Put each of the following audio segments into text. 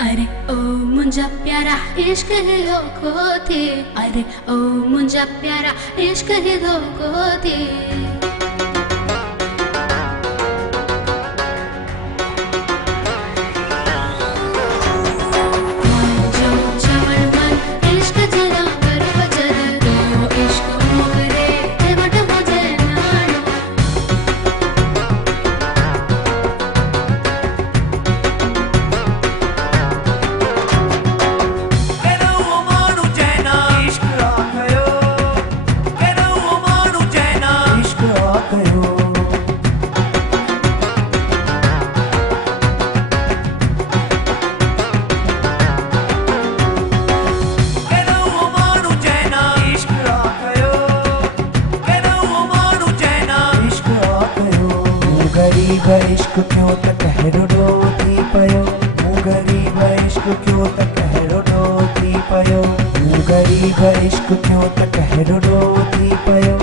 अरे ओ मुंजा प्यारा इश्क है धोखो थे। अरे ओ मुंजा प्यारा इश्क है धोखो थे। इश्क क्यों तक हेरो थी पयो गरीब इश्क क्यों तक हेरो थी पयो गरीब इश्क क्यों तक हेरो थी पयो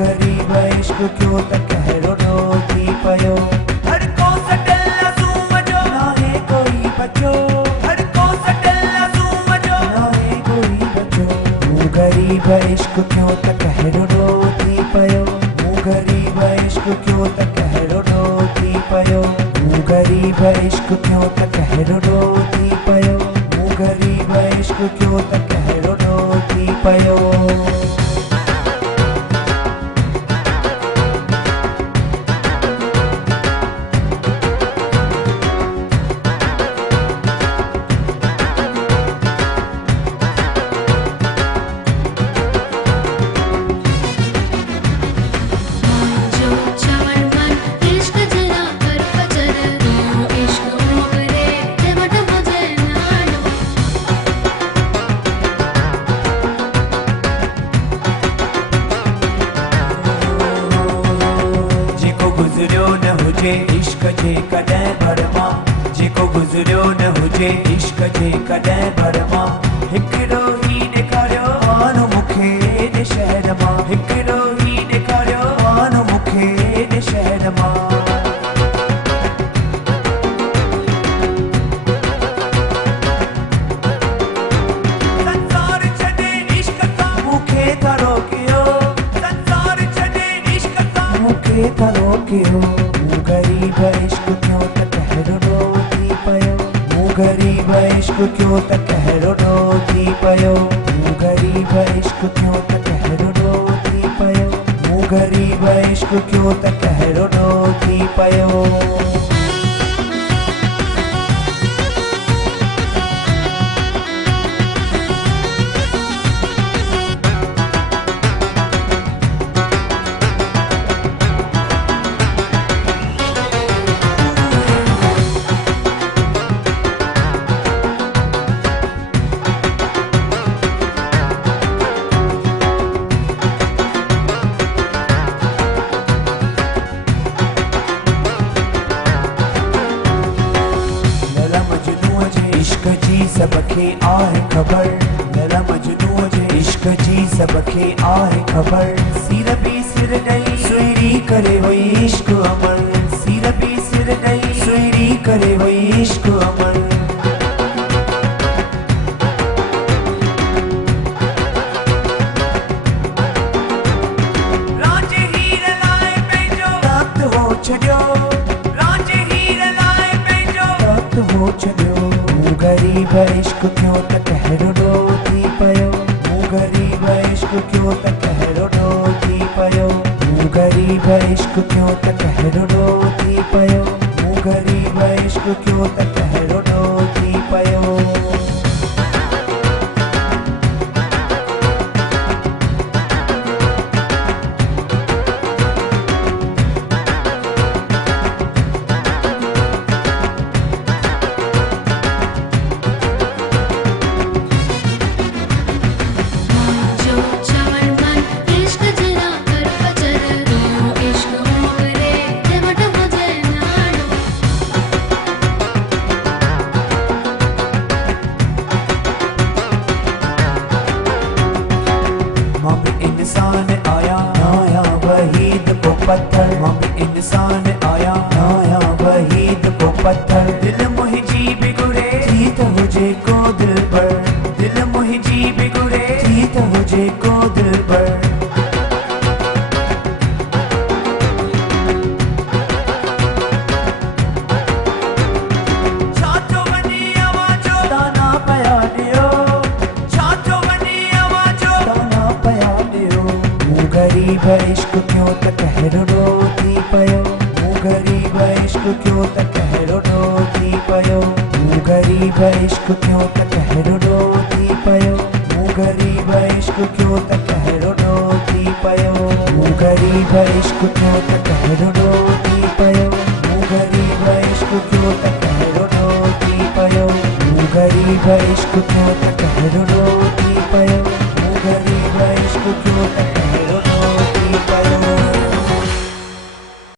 गरीब इश्क क्यों तक हेरो थी पयो हर को सटल्ला सूमजो ना है कोई बचो हर को सटल्ला सूमजो ना है कोई बचो गरीब इश्क क्यों तक हेरो थी पयो गरीब इश्क क्यों तक हेरो थी पयो गरीब इश्क क्यों तक हेरो थी पयो गरीब इश्क क्यों तक हेरो थी पयो इश्क जे कॾहिं भरमा जेको गुज़रियो न हुजे इश्क जे कॾहिं भरमा हिकिड़ो ही ॾेखारियो आन मूंखे ॾे शहर मां हिकिड़ो ही ॾेखारियो आन मूंखे ॾे शहर मां संसार छॾे इश्क खां मूंखे था रोकियो संसार छॾे इश्क खां मूंखे था रोकियो गरीब इश्क क्यों तक हेरो थी पयो गरीब इश्क क्यों तक हेरो थी पयो गरीब इश्क क्यों तक हेरो थी पयो गरीब इश्क क्यों तक हेरो थी पयो सबके आहे खबर लला मजनू जे इश्क जी सबके आहे खबर सिर भी सिर ॾेई सुहिरी करे वई इश्क अमर सिर भी सिर ॾेई सुहिरी करे वई इश्क अमर राज हीर लाइ पंहिंजो वक़्त हो छॾियो राज हीर लाइ पंहिंजो वक़्त हो छॾियो गरीब इश्क क्यों तक हेरो थी पयो गरीब इश्क क्यों तक हेरो थी पयो गरीब इश्क क्यों तक हेरो थी पयो गरीब इश्क क्यों तक हेरो थी पयो हुजे को दिलबर, दिल मुंहिंजी बिगुड़े थी त हुजे को दिलबर। छा थो वञी आवाजो ताना पया ॾियो, छा थो वञी आवाजो ताना पया ॾियो। मूं ग़रीब इश्क क्यों त कहड़ो थी पयो, मूं ग़रीब इश्क क्यों त कहड़ो थी पयो। मूं ग़रीब इश्क क्यों त कहड़ो थी पयो, मूं ग़रीब इश्क क्यों त कहड़ो थी पयो। मूं ग़रीब इश्क क्यों त कहड़ो थी पयो, मूं ग़रीब इश्क क्यों त कहड़ो थी पयो। मूं ग़रीब इश्क क्यों त कहड़ो थी पयो।